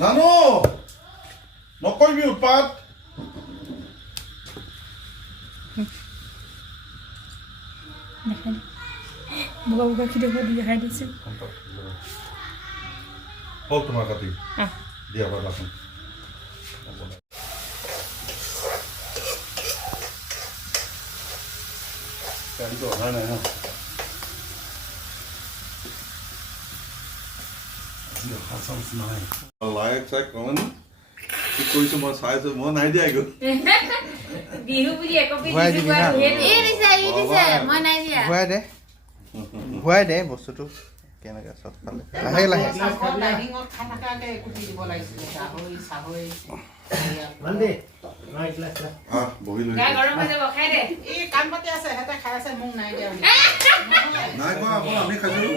জানো নকৰিবি উৎপাত বুকা বুকা খিদে দেখাই দিছে হ'ল তোমাৰ কাটি দিয়া বাৰু ৰাখোঁ কালিটো অহা নাই হা লাইক চাইক কমেণ্ট কি কৰিছোঁ মই চাইছোঁ মই নাই দিয়া গ'ল বিহু বুলি একপি ঘূৰাই দে বস্তুটো কেনেকৈ চব খালে লাহে লাহে বহি লৈ নাই কোৱা আকৌ আমি খাইছিলোঁ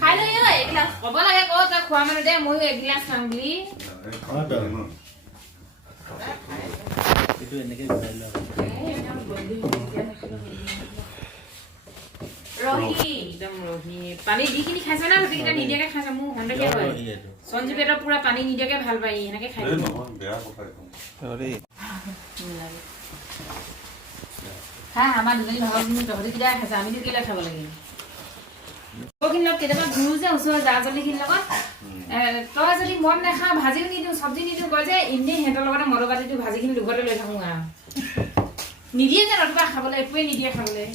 খাই লৈ এগিলাচ ক'ব লাগে ক তই খোৱা মানুহ দে ময়ো এগিলাচ খাম বুলি ৰহি একদম ৰহি পানী দিখিনি খাইছ না গোটেইকেইটা নিদিয়াকে খাইছ মোৰ সন্দেহ হয় সঞ্জীৱ এটা পুৰা পানী নিদিয়াকে ভাল পায় এনেকে খাই খা আমাৰ দুজনী ভাগৰ তহঁতিকেইটাই খাইছে আমি দুকেইটা খাব লাগে কেতিয়াবা ঘূৰো যে ওচৰৰ জা জলিখিনিৰ লগত তই যদি মদ নাখা ভাজিও নিদিওঁ চব্জি নিদিওঁ কয় যে এনেই সিহঁতৰ লগতে মদৰ বাতিটো ভাজিখিনি লগতে লৈ থাকোঁ আৰু নিদিয়ে যে নতুবা খাবলৈ একোৱে নিদিয়ে খাবলৈ